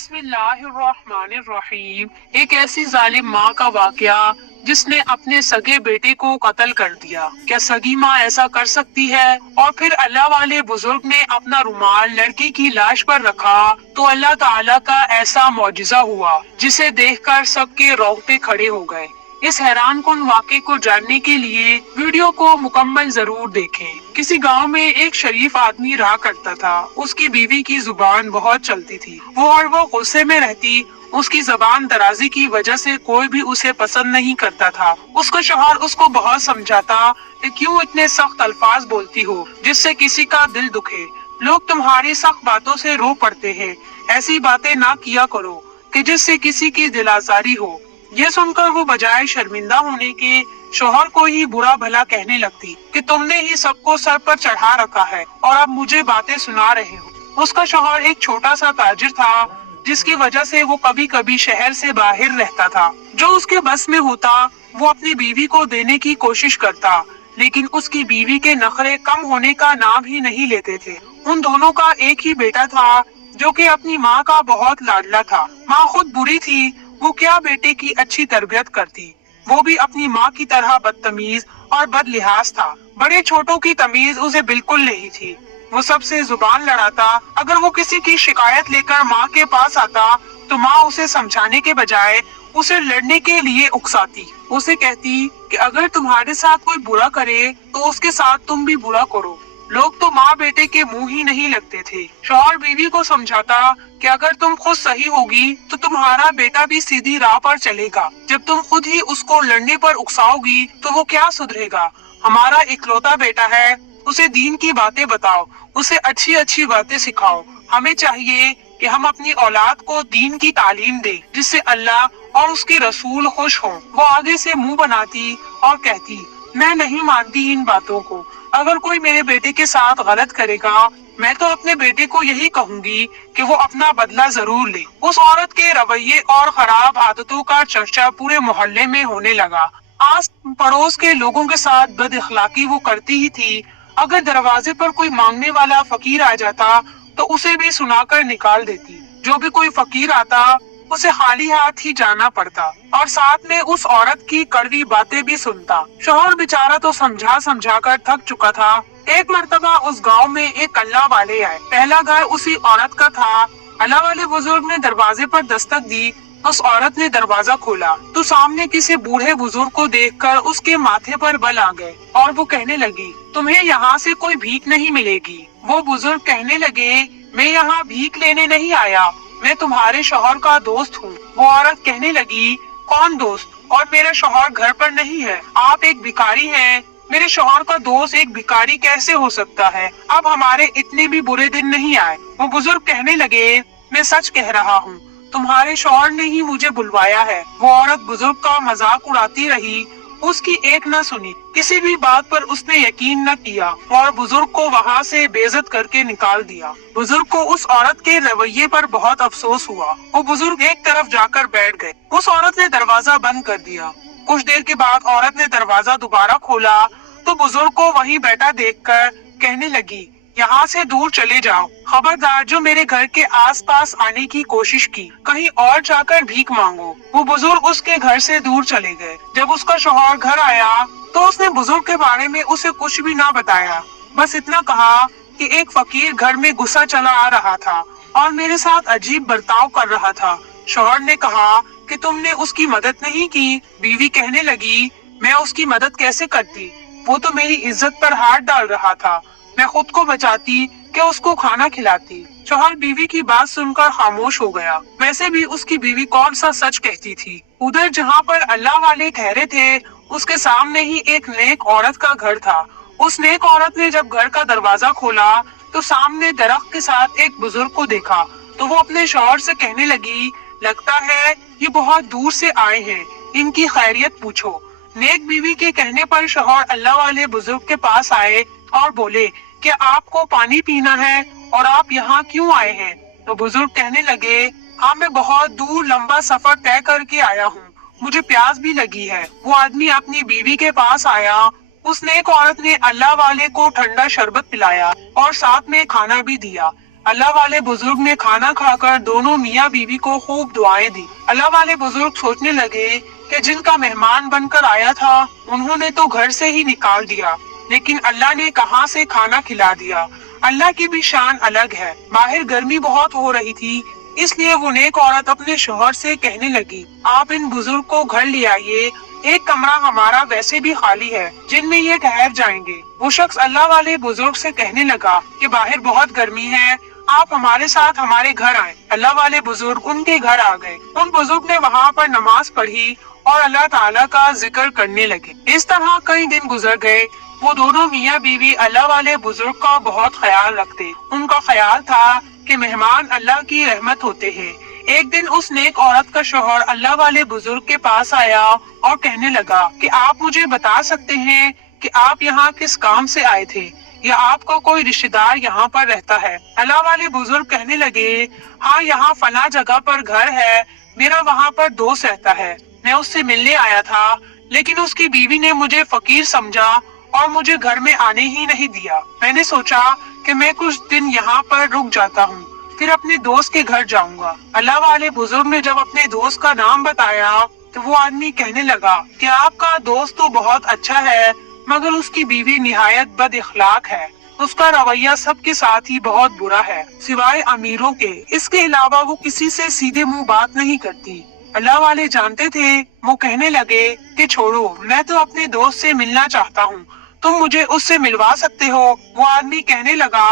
बिस्मिल्लाहिर्रहमानिर्रहीम। एक ऐसी जालिम माँ का वाकया जिसने अपने सगे बेटे को कत्ल कर दिया। क्या सगी माँ ऐसा कर सकती है? और फिर अल्लाह वाले बुजुर्ग ने अपना रुमाल लड़की की लाश पर रखा तो अल्लाह ताला का ऐसा मौजिजा हुआ जिसे देखकर सबके रोंगटे खड़े हो गए। इस हैरान कुन वाक़े को जानने के लिए वीडियो को मुकम्मल जरूर देखें। किसी गांव में एक शरीफ आदमी रहा करता था। उसकी बीवी की जुबान बहुत चलती थी। वो गुस्से में रहती। उसकी जबान दराजी की वजह से कोई भी उसे पसंद नहीं करता था। उसका शौहर उसको बहुत समझाता कि क्यों इतने सख्त अल्फाज बोलती हो जिससे किसी का दिल दुखे। लोग तुम्हारी सख्त बातों से रो पड़ते हैं। ऐसी बातें ना किया करो कि जिससे किसी की दिल आजारी हो। ये सुनकर वो बजाय शर्मिंदा होने के शौहर को ही बुरा भला कहने लगती कि तुमने ही सबको सर पर चढ़ा रखा है और अब मुझे बातें सुना रहे हो। उसका शौहर एक छोटा सा ताजिर था जिसकी वजह से वो कभी कभी शहर से बाहर रहता था। जो उसके बस में होता वो अपनी बीवी को देने की कोशिश करता, लेकिन उसकी बीवी के नखरे कम होने का नाम ही नहीं लेते थे। उन दोनों का एक ही बेटा था जो कि अपनी माँ का बहुत लाडला था। माँ खुद बुरी थी, वो क्या बेटे की अच्छी तरबियत करती। वो भी अपनी माँ की तरह बदतमीज और बदलिहाज था। बड़े छोटों की तमीज उसे बिल्कुल नहीं थी। वो सबसे जुबान लड़ाता। अगर वो किसी की शिकायत लेकर माँ के पास आता तो माँ उसे समझाने के बजाय उसे लड़ने के लिए उकसाती। उसे कहती कि अगर तुम्हारे साथ कोई बुरा करे तो उसके साथ तुम भी बुरा करो। लोग तो माँ बेटे के मुंह ही नहीं लगते थे। शौहर बीवी को समझाता कि अगर तुम खुद सही होगी तो तुम्हारा बेटा भी सीधी राह पर चलेगा। जब तुम खुद ही उसको लड़ने पर उकसाओगी तो वो क्या सुधरेगा। हमारा इकलौता बेटा है, उसे दीन की बातें बताओ, उसे अच्छी अच्छी बातें सिखाओ। हमें चाहिए कि हम अपनी औलाद को दीन की तालीम दें जिससे अल्लाह और उसके रसूल खुश हों। वो आगे से मुंह बनाती और कहती, मैं नहीं मानती इन बातों को। अगर कोई मेरे बेटे के साथ गलत करेगा मैं तो अपने बेटे को यही कहूंगी कि वो अपना बदला जरूर ले। उस औरत के रवैये और खराब आदतों का चर्चा पूरे मोहल्ले में होने लगा। आस पड़ोस के लोगों के साथ बद इखलाकी वो करती ही थी। अगर दरवाजे पर कोई मांगने वाला फकीर आ जाता तो उसे भी सुनाकर निकाल देती। जो भी कोई फकीर आता उसे खाली हाथ ही जाना पड़ता और साथ में उस औरत की कड़वी बातें भी सुनता। शौहर बेचारा तो समझा समझा कर थक चुका था। एक मर्तबा उस गांव में एक अल्लाह वाले आए। पहला घर उसी औरत का था। अल्लाह वाले बुजुर्ग ने दरवाजे पर दस्तक दी। उस औरत ने दरवाजा खोला तो सामने किसी बूढ़े बुजुर्ग को देखकर उसके माथे पर बल आ गए और वो कहने लगी, तुम्हें यहाँ से कोई भीख नहीं मिलेगी। वो बुजुर्ग कहने लगे, मैं यहाँ भीख लेने नहीं आया, मैं तुम्हारे शौहर का दोस्त हूँ। वो औरत कहने लगी, कौन दोस्त? और मेरा शौहर घर पर नहीं है, आप एक भिखारी हैं। मेरे शौहर का दोस्त एक भिखारी कैसे हो सकता है? अब हमारे इतने भी बुरे दिन नहीं आए। वो बुजुर्ग कहने लगे, मैं सच कह रहा हूँ, तुम्हारे शौहर ने ही मुझे बुलवाया है। वो औरत बुजुर्ग का मजाक उड़ाती रही, उसकी एक न सुनी। किसी भी बात पर उसने यकीन न किया और बुजुर्ग को वहाँ से बेइज्जत करके निकाल दिया। बुजुर्ग को उस औरत के रवैये पर बहुत अफसोस हुआ। वो बुजुर्ग एक तरफ जाकर बैठ गए। उस औरत ने दरवाजा बंद कर दिया। कुछ देर के बाद औरत ने दरवाजा दोबारा खोला तो बुजुर्ग को वहीं बैठा देखकर कहने लगी, यहाँ से दूर चले जाओ। खबरदार जो मेरे घर के आसपास आने की कोशिश की, कहीं और जाकर भीख मांगो। वो बुजुर्ग उसके घर से दूर चले गए। जब उसका शौहर घर आया तो उसने बुजुर्ग के बारे में उसे कुछ भी ना बताया। बस इतना कहा कि एक फकीर घर में गुस्सा चला आ रहा था और मेरे साथ अजीब बर्ताव कर रहा था। शौहर ने कहा कि तुमने उसकी मदद नहीं की। बीवी कहने लगी, मैं उसकी मदद कैसे करती? वो तो मेरी इज्जत पर हाथ डाल रहा था। मैं खुद को बचाती कि उसको खाना खिलाती। शौहर बीवी की बात सुनकर खामोश हो गया। वैसे भी उसकी बीवी कौन सा सच कहती थी। उधर जहाँ पर अल्लाह वाले ठहरे थे उसके सामने ही एक नेक औरत का घर था। उस नेक औरत ने जब घर का दरवाजा खोला तो सामने दरख्त के साथ एक बुजुर्ग को देखा तो वो अपने शौहर से कहने लगी, लगता है ये बहुत दूर से आए हैं, इनकी खैरियत पूछो। नेक बीवी के कहने पर शौहर अल्लाह वाले बुजुर्ग के पास आए और बोले, क्या आपको पानी पीना है और आप यहाँ क्यों आए हैं? तो बुजुर्ग कहने लगे, हाँ मैं बहुत दूर लंबा सफर तय करके आया हूँ, मुझे प्यास भी लगी है। वो आदमी अपनी बीवी के पास आया। उस नेक औरत ने अल्लाह वाले को ठंडा शरबत पिलाया और साथ में खाना भी दिया। अल्लाह वाले बुजुर्ग ने खाना खाकर दोनों मियाँ बीवी को खूब दुआएं दी। अल्लाह वाले बुजुर्ग सोचने लगे कि जिनका मेहमान बनकर आया था उन्होंने तो घर से ही निकाल दिया, लेकिन अल्लाह ने कहाँ से खाना खिला दिया। अल्लाह की भी शान अलग है। बाहर गर्मी बहुत हो रही थी, इसलिए वो नेक औरत अपने शोहर से कहने लगी, आप इन बुजुर्ग को घर ले आइए, एक कमरा हमारा वैसे भी खाली है जिनमें ये ठहर जाएंगे। वो शख्स अल्लाह वाले बुजुर्ग से कहने लगा कि बाहर बहुत गर्मी है, आप हमारे साथ हमारे घर आए। अल्लाह वाले बुजुर्ग उनके घर आ गए। उन बुजुर्ग ने वहाँ पर नमाज पढ़ी और अल्लाह ताला का जिक्र करने लगे। इस तरह कई दिन गुजर गए। वो दोनों मियाँ बीवी अल्लाह वाले बुजुर्ग का बहुत ख्याल रखते। उनका ख्याल था कि मेहमान अल्लाह की रहमत होते हैं। एक दिन उस नेक औरत का शौहर अल्लाह वाले बुजुर्ग के पास आया और कहने लगा कि आप मुझे बता सकते हैं कि आप यहाँ किस काम से आए थे या आपका कोई रिश्तेदार यहाँ पर रहता है। अल्लाह वाले बुजुर्ग कहने लगे, हाँ यहाँ फला जगह पर घर है, मेरा वहाँ पर दोस्त रहता है, मैं उससे मिलने आया था, लेकिन उसकी बीवी ने मुझे फकीर समझा और मुझे घर में आने ही नहीं दिया। मैंने सोचा कि मैं कुछ दिन यहाँ पर रुक जाता हूँ, फिर अपने दोस्त के घर जाऊंगा। अल्लाह वाले बुजुर्ग ने जब अपने दोस्त का नाम बताया तो वो आदमी कहने लगा कि आपका दोस्त तो बहुत अच्छा है, मगर उसकी बीवी निहायत बद इखलाक है। उसका रवैया सबके साथ ही बहुत बुरा है, सिवाय अमीरों के। इसके अलावा वो किसी से सीधे मुंह बात नहीं करती। अल्लाह वाले जानते थे। वो कहने लगे कि छोड़ो, मैं तो अपने दोस्त से मिलना चाहता हूँ, तुम मुझे उससे मिलवा सकते हो। वो आदमी कहने लगा,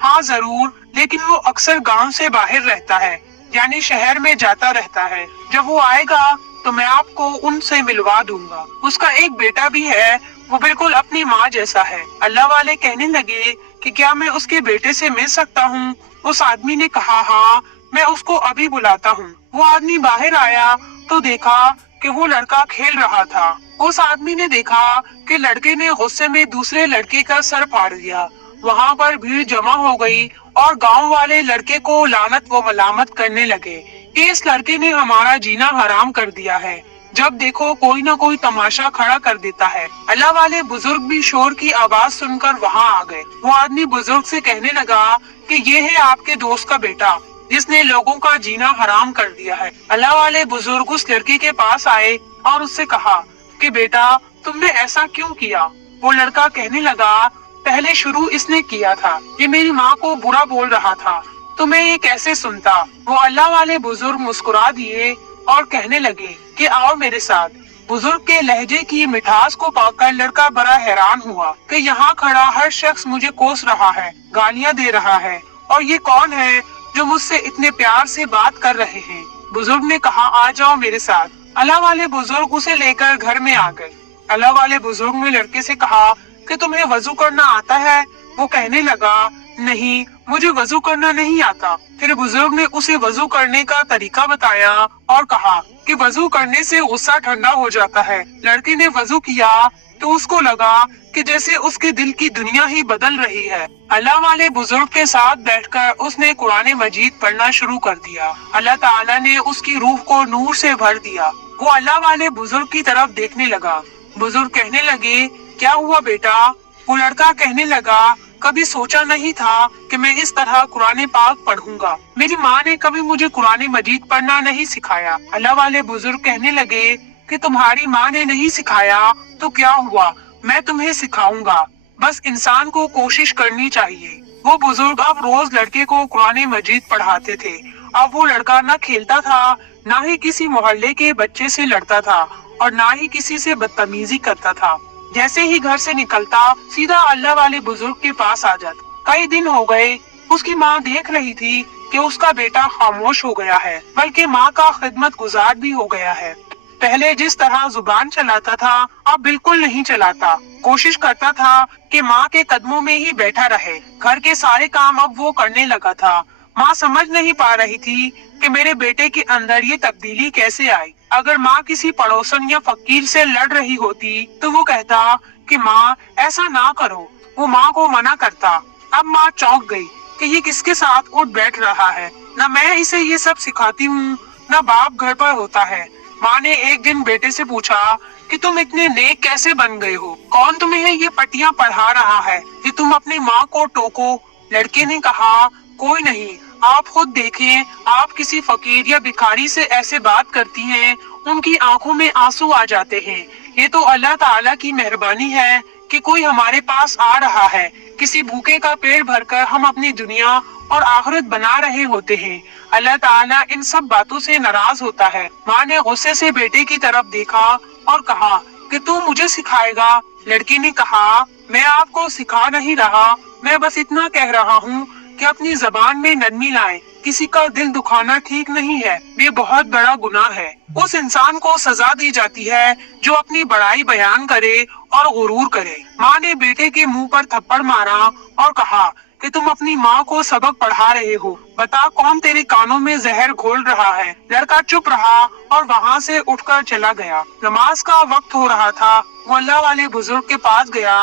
हाँ जरूर, लेकिन वो अक्सर गांव से बाहर रहता है, यानी शहर में जाता रहता है। जब वो आएगा तो मैं आपको उनसे मिलवा दूंगा। उसका एक बेटा भी है, वो बिल्कुल अपनी माँ जैसा है। अल्लाह वाले कहने लगे कि क्या मैं उसके बेटे से मिल सकता हूँ? उस आदमी ने कहा, हाँ, मैं उसको अभी बुलाता हूँ। वो आदमी बाहर आया तो देखा कि वो लड़का खेल रहा था। उस आदमी ने देखा कि लड़के ने गुस्से में दूसरे लड़के का सर फाड़ दिया। वहाँ पर भीड़ जमा हो गई और गांव वाले लड़के को लानत व मलामत करने लगे कि इस लड़के ने हमारा जीना हराम कर दिया है। जब देखो कोई ना कोई तमाशा खड़ा कर देता है। अल्लाह वाले बुजुर्ग भी शोर की आवाज सुनकर वहाँ आ गए। वो आदमी बुजुर्ग से कहने लगा कि ये है आपके दोस्त का बेटा, जिसने लोगों का जीना हराम कर दिया है। अल्लाह वाले बुजुर्ग उस लड़के के पास आए और उससे कहा कि बेटा, तुमने ऐसा क्यों किया? वो लड़का कहने लगा, पहले शुरू इसने किया था, ये मेरी माँ को बुरा बोल रहा था, तो मैं ये कैसे सुनता। वो अल्लाह वाले बुजुर्ग मुस्कुरा दिए और कहने लगे कि आओ मेरे साथ। बुजुर्ग के लहजे की मिठास को पाकर लड़का बड़ा हैरान हुआ कि यहाँ खड़ा हर शख्स मुझे कोस रहा है, गालियाँ दे रहा है, और ये कौन है जो मुझसे इतने प्यार से बात कर रहे हैं। बुजुर्ग ने कहा, आ जाओ मेरे साथ। अल्लाह वाले बुजुर्ग उसे लेकर घर में आ गए। अल्लाह वाले बुजुर्ग ने लड़के से कहा कि तुम्हें वजू करना आता है? वो कहने लगा, नहीं, मुझे वजू करना नहीं आता। फिर बुजुर्ग ने उसे वजू करने का तरीका बताया और कहा कि वजू करने से गुस्सा ठंडा हो जाता है। लड़के ने वजू किया तो उसको लगा कि जैसे उसके दिल की दुनिया ही बदल रही है। अल्लाह वाले बुजुर्ग के साथ बैठकर उसने कुरान मजीद पढ़ना शुरू कर दिया। अल्लाह ताला ने उसकी रूह को नूर से भर दिया। वो अल्लाह वाले बुजुर्ग की तरफ देखने लगा। बुजुर्ग कहने लगे, क्या हुआ बेटा? वो लड़का कहने लगा, कभी सोचा नहीं था कि मैं इस तरह कुरान पाक पढ़ूंगा। मेरी माँ ने कभी मुझे कुरान मजीद पढ़ना नहीं सिखाया। अल्लाह वाले बुजुर्ग कहने लगे कि तुम्हारी माँ ने नहीं सिखाया तो क्या हुआ, मैं तुम्हें सिखाऊंगा, बस इंसान को कोशिश करनी चाहिए। वो बुजुर्ग अब रोज लड़के को कुरान मजीद पढ़ाते थे। अब वो लड़का न खेलता था, न ही किसी मोहल्ले के बच्चे से लड़ता था और न ही किसी से बदतमीजी करता था। जैसे ही घर से निकलता सीधा अल्लाह वाले बुजुर्ग के पास आ जाता। कई दिन हो गए, उसकी माँ देख रही थी कि उसका बेटा खामोश हो गया है, बल्कि माँ का खिदमत गुजार भी हो गया है। पहले जिस तरह जुबान चलाता था अब बिल्कुल नहीं चलाता। कोशिश करता था कि माँ के कदमों में ही बैठा रहे। घर के सारे काम अब वो करने लगा था। माँ समझ नहीं पा रही थी कि मेरे बेटे के अंदर ये तब्दीली कैसे आई। अगर माँ किसी पड़ोसन या फकीर से लड़ रही होती तो वो कहता कि माँ ऐसा ना करो, वो माँ को मना करता। अब माँ चौंक गई कि ये किसके साथ उठ बैठ रहा है। न मैं इसे ये सब सिखाती हूँ, न बाप घर पर होता है। माँ ने एक दिन बेटे से पूछा कि तुम इतने नेक कैसे बन गए हो? कौन तुम्हें ये पट्टियाँ पढ़ा रहा है कि तुम अपनी माँ को टोको? लड़के ने कहा, कोई नहीं, आप खुद देखें, आप किसी फकीर या भिखारी से ऐसे बात करती हैं, उनकी आंखों में आंसू आ जाते हैं। ये तो अल्लाह ताला की मेहरबानी है कि कोई हमारे पास आ रहा है। किसी भूखे का पेट भरकर हम अपनी दुनिया और आखिरत बना रहे होते हैं। अल्लाह ताला इन सब बातों से नाराज होता है। माँ ने गुस्से से बेटे की तरफ देखा और कहा कि तू मुझे सिखाएगा। लड़की ने कहा, मैं आपको सिखा नहीं रहा, मैं बस इतना कह रहा हूँ कि अपनी जबान में नरमी लाएं। किसी का दिल दुखाना ठीक नहीं है, ये बहुत बड़ा गुनाह है। उस इंसान को सजा दी जाती है जो अपनी बड़ाई बयान करे और गुरूर करे। माँ ने बेटे के मुंह पर थप्पड़ मारा और कहा कि तुम अपनी माँ को सबक पढ़ा रहे हो, बता कौन तेरे कानों में जहर घोल रहा है। लड़का चुप रहा और वहाँ से उठकर चला गया। नमाज का वक्त हो रहा था। वो अल्लाह वाले बुजुर्ग के पास गया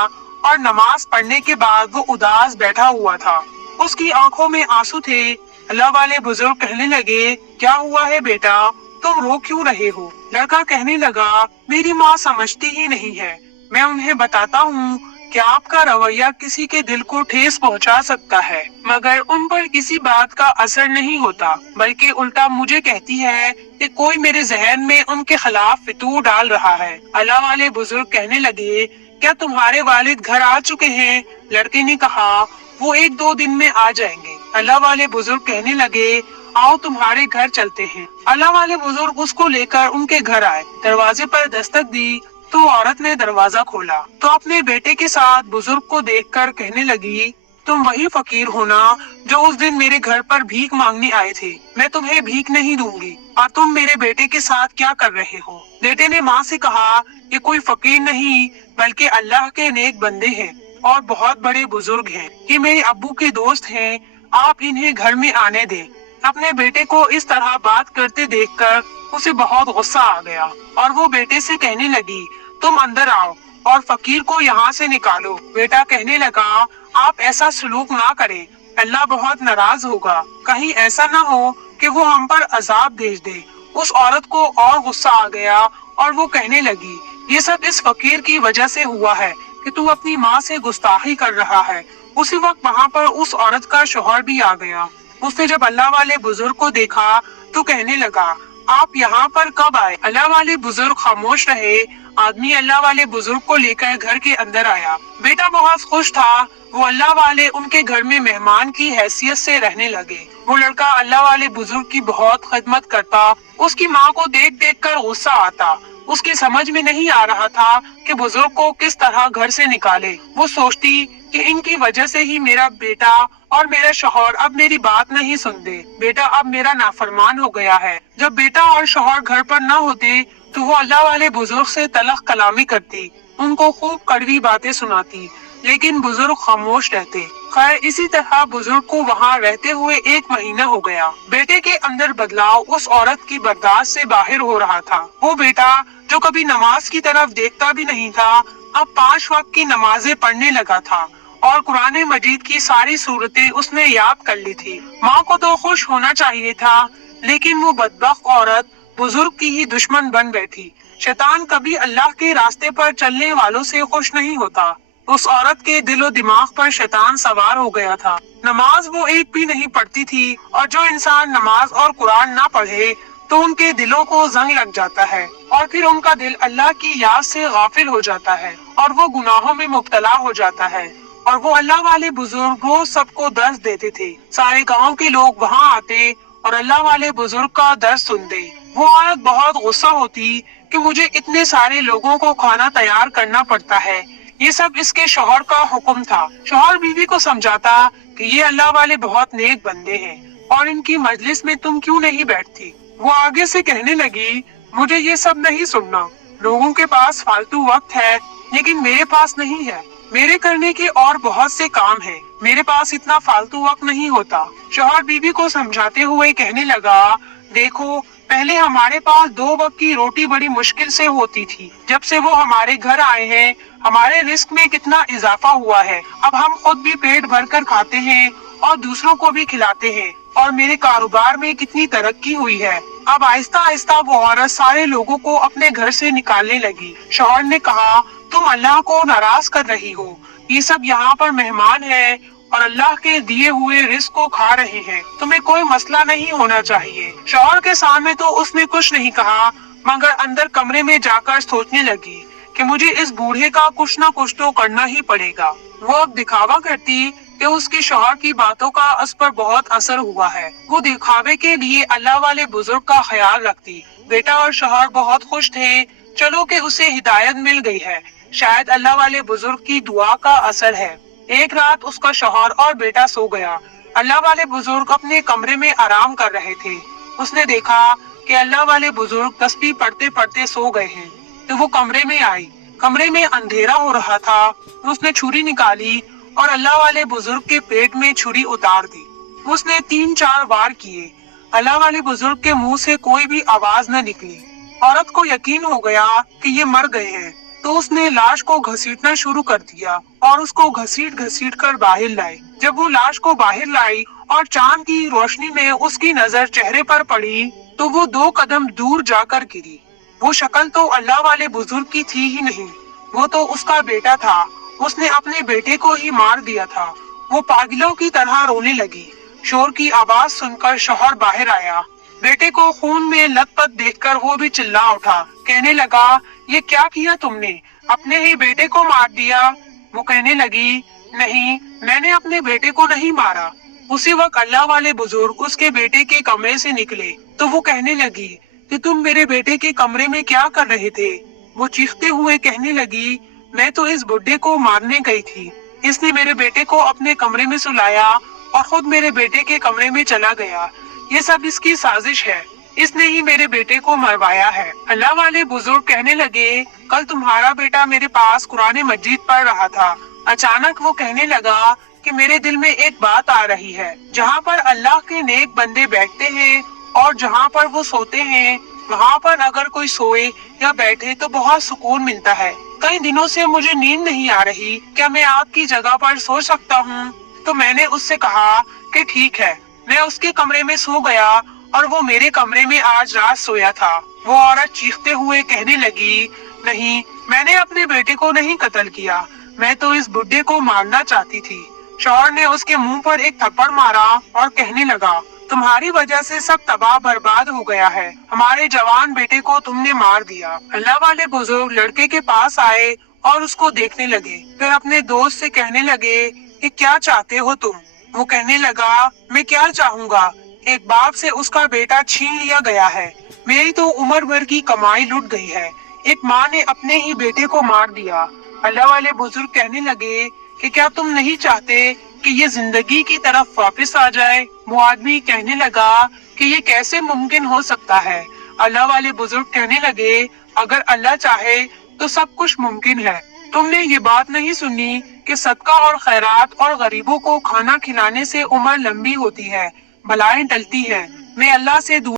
और नमाज पढ़ने के बाद वो उदास बैठा हुआ था। उसकी आंखों में आंसू थे। अल्लाह वाले बुजुर्ग कहने लगे, क्या हुआ है बेटा, तुम रो क्यों रहे हो? लड़का कहने लगा, मेरी माँ समझती ही नहीं है। मैं उन्हें बताता हूँ कि आपका रवैया किसी के दिल को ठेस पहुँचा सकता है, मगर उन पर किसी बात का असर नहीं होता, बल्कि उल्टा मुझे कहती है कि कोई मेरे जहन में उनके खिलाफ फितूर डाल रहा है। अल्लाह वाले बुजुर्ग कहने लगे, क्या तुम्हारे वालिद घर आ चुके हैं? लड़के ने कहा, वो 1-2 दिन में आ जाएंगे। अल्लाह वाले बुजुर्ग कहने लगे, आओ तुम्हारे घर चलते हैं। अल्लाह वाले बुजुर्ग उसको लेकर उनके घर आए। दरवाजे पर दस्तक दी तो औरत ने दरवाजा खोला तो अपने बेटे के साथ बुजुर्ग को देखकर कहने लगी, तुम वही फकीर हो ना जो उस दिन मेरे घर पर भीख मांगने आए थे? मैं तुम्हें भीख नहीं दूंगी। और तुम मेरे बेटे के साथ क्या कर रहे हो? बेटे ने माँ से कहा, ये कोई फकीर नहीं बल्कि अल्लाह के नेक बंदे हैं और बहुत बड़े बुजुर्ग हैं। ये मेरे अब्बू के दोस्त हैं, आप इन्हें घर में आने दें। अपने बेटे को इस तरह बात करते देखकर उसे बहुत गुस्सा आ गया और वो बेटे से कहने लगी, तुम अंदर आओ और फकीर को यहाँ से निकालो। बेटा कहने लगा, आप ऐसा सलूक ना करें, अल्लाह बहुत नाराज होगा। कहीं ऐसा ना हो कि वो हम पर अजाब भेज दे। उस औरत को और गुस्सा आ गया और वो कहने लगी, ये सब इस फकीर की वजह से हुआ है कि तू अपनी माँ से गुस्ताखी कर रहा है। उसी वक्त वहाँ पर उस औरत का शौहर भी आ गया। उसने जब अल्लाह वाले बुजुर्ग को देखा तो कहने लगा, आप यहाँ पर कब आए? अल्लाह वाले बुजुर्ग खामोश रहे। आदमी अल्लाह वाले बुजुर्ग को लेकर घर के अंदर आया। बेटा बहुत खुश था। वो अल्लाह वाले उनके घर में मेहमान की हैसियत से रहने लगे। वो लड़का अल्लाह वाले बुजुर्ग की बहुत खिदमत करता। उसकी माँ को देख देख कर गुस्सा आता। उसकी समझ में नहीं आ रहा था कि बुजुर्ग को किस तरह घर से निकाले। वो सोचती कि इनकी वजह से ही मेरा बेटा और मेरा शौहर अब मेरी बात नहीं सुनते। बेटा अब मेरा नाफरमान हो गया है। जब बेटा और शौहर घर पर न होते तो वो अल्लाह वाले बुजुर्ग से तलख कलामी करती, उनको खूब कड़वी बातें सुनाती, लेकिन बुजुर्ग खामोश रहते। खैर इसी तरह बुजुर्ग को वहाँ रहते हुए 1 महीना हो गया। बेटे के अंदर बदलाव उस औरत की बर्दाश्त से बाहर हो रहा था। वो बेटा जो कभी नमाज की तरफ देखता भी नहीं था, अब 5 वक्त की नमाजें पढ़ने लगा था और कुरान मजीद की सारी सूरतें उसने याद कर ली थी। माँ को तो खुश होना चाहिए था, लेकिन वो बदबख्त औरत बुजुर्ग की ही दुश्मन बन बैठी। शैतान कभी अल्लाह के रास्ते पर चलने वालों से खुश नहीं होता। उस औरत के दिलो दिमाग पर शैतान सवार हो गया था। नमाज वो एक भी नहीं पढ़ती थी और जो इंसान नमाज और कुरान ना पढ़े तो उनके दिलों को जंग लग जाता है और फिर उनका दिल अल्लाह की याद से गाफिल हो जाता है और वो गुनाहों में मुब्तला हो जाता है। और वो अल्लाह वाले बुजुर्ग रोज सबको दर्स देते थे। सारे गांव के लोग वहाँ आते और अल्लाह वाले बुजुर्ग का दर्स सुनते। वो औरत बहुत गुस्सा होती कि मुझे इतने सारे लोगों को खाना तैयार करना पड़ता है। ये सब इसके शौहर का हुक्म था। शौहर बीवी को समझाता कि ये अल्लाह वाले बहुत नेक बंदे हैं और इनकी मजलिस में तुम क्यों नहीं बैठती। वो आगे से कहने लगी, मुझे ये सब नहीं सुनना। लोगों के पास फालतू वक्त है लेकिन मेरे पास नहीं है। मेरे करने के और बहुत से काम हैं। मेरे पास इतना फालतू वक्त नहीं होता। शौहर बीवी को समझाते हुए कहने लगा, देखो पहले हमारे पास 2 वक्त की रोटी बड़ी मुश्किल से होती थी। जब से वो हमारे घर आए हैं हमारे रिस्क में कितना इजाफा हुआ है। अब हम खुद भी पेट भर कर खाते हैं और दूसरों को भी खिलाते हैं और मेरे कारोबार में कितनी तरक्की हुई है। अब आहिस्ता आहिस्ता वो औरत सारे लोगों को अपने घर से निकालने लगी। शौहर ने कहा, तुम अल्लाह को नाराज कर रही हो। ये सब यहाँ पर मेहमान हैं اور اللہ کے دیے ہوئے رزق کو کھا رہے ہیں، تمہیں کوئی مسئلہ نہیں ہونا چاہیے۔ شوہر کے سامنے تو اس نے کچھ نہیں کہا، مگر اندر کمرے میں جا کر سوچنے لگی کہ مجھے اس بوڑھے کا کچھ نہ کچھ تو کرنا ہی پڑے گا۔ وہ اب دکھاوا کرتی کہ اس کے شوہر کی باتوں کا اس پر بہت اثر ہوا ہے۔ وہ دکھاوے کے لیے اللہ والے بزرگ کا خیال رکھتی۔ بیٹا اور شوہر بہت خوش تھے، چلو کہ اسے ہدایت مل گئی ہے، شاید اللہ والے بزرگ کی دعا کا اثر ہے۔ ایک رات اس کا شوہر اور بیٹا سو گیا۔ اللہ والے بزرگ اپنے کمرے میں آرام کر رہے تھے۔ اس نے دیکھا کہ اللہ والے بزرگ تسبیح پڑھتے پڑھتے سو گئے ہیں، تو وہ کمرے میں آئی۔ کمرے میں اندھیرا ہو رہا تھا۔ اس نے چھری نکالی اور اللہ والے بزرگ کے پیٹ میں چھری اتار دی۔ اس نے 3-4 وار کیے۔ اللہ والے بزرگ کے منہ سے کوئی بھی آواز نہ نکلی۔ عورت کو یقین ہو گیا کہ یہ مر گئے ہیں، تو اس نے لاش کو گھسیٹنا شروع کر دیا اور اس کو گھسیٹ گھسیٹ کر باہر لائی۔ جب وہ لاش کو باہر لائی اور چاند کی روشنی میں اس کی نظر چہرے پر پڑی تو وہ 2 قدم دور جا کر گری۔ وہ شکل تو اللہ والے بزرگ کی تھی ہی نہیں، وہ تو اس کا بیٹا تھا۔ اس نے اپنے بیٹے کو ہی مار دیا تھا۔ وہ پاگلوں کی طرح رونے لگی۔ شور کی آواز سن کر شوہر باہر آیا۔ بیٹے کو خون میں لت پت دیکھ کر وہ بھی چلا اٹھا، کہنے لگا یہ کیا کیا تم نے؟ اپنے ہی بیٹے کو مار دیا۔ وہ کہنے لگی نہیں، میں نے اپنے بیٹے کو نہیں مارا۔ اسی وقت اللہ والے بزرگ اس کے بیٹے کے کمرے سے نکلے تو وہ کہنے لگی کہ تم میرے بیٹے کے کمرے میں کیا کر رہے تھے؟ وہ چیختے ہوئے کہنے لگی میں تو اس بڈھے کو مارنے گئی تھی، اس نے میرے بیٹے کو اپنے کمرے میں سلایا اور خود میرے بیٹے کے کمرے میں چلا گیا، یہ سب اس کی سازش ہے، اس نے ہی میرے بیٹے کو مروایا ہے۔ اللہ والے بزرگ کہنے لگے کل تمہارا بیٹا میرے پاس قرآن مجید پڑھ رہا تھا، اچانک وہ کہنے لگا کہ میرے دل میں ایک بات آ رہی ہے، جہاں پر اللہ کے نیک بندے بیٹھتے ہیں اور جہاں پر وہ سوتے ہیں، وہاں پر اگر کوئی سوئے یا بیٹھے تو بہت سکون ملتا ہے۔ کئی دنوں سے مجھے نیند نہیں آ رہی، کیا میں آپ کی جگہ پر سو سکتا ہوں؟ تو میں نے اس سے کہا کہ ٹھیک ہے۔ میں اس کے کمرے میں سو گیا اور وہ میرے کمرے میں آج رات سویا تھا۔ وہ عورت چیختے ہوئے کہنے لگی نہیں، میں نے اپنے بیٹے کو نہیں قتل کیا، میں تو اس بڈھے کو مارنا چاہتی تھی۔ شوہر نے اس کے منہ پر ایک تھپڑ مارا اور کہنے لگا تمہاری وجہ سے سب تباہ برباد ہو گیا ہے، ہمارے جوان بیٹے کو تم نے مار دیا۔ اللہ والے بزرگ لڑکے کے پاس آئے اور اس کو دیکھنے لگے، پھر اپنے دوست سے کہنے لگے کہ کیا چاہتے ہو تم؟ وہ کہنے لگا میں کیا چاہوں گا، ایک باپ سے اس کا بیٹا چھین لیا گیا ہے، میری تو عمر بھر کی کمائی لٹ گئی ہے، ایک ماں نے اپنے ہی بیٹے کو مار دیا۔ اللہ والے بزرگ کہنے لگے کہ کیا تم نہیں چاہتے کہ یہ زندگی کی طرف واپس آ جائے؟ وہ آدمی کہنے لگا کہ یہ کیسے ممکن ہو سکتا ہے؟ اللہ والے بزرگ کہنے لگے اگر اللہ چاہے تو سب کچھ ممکن ہے۔ تم نے یہ بات نہیں سنی کہ صدقہ اور خیرات اور غریبوں کو کھانا کھلانے سے عمر لمبی ہوتی ہے، بلائیں ٹلتی ہیں۔ میں اللہ سے دعا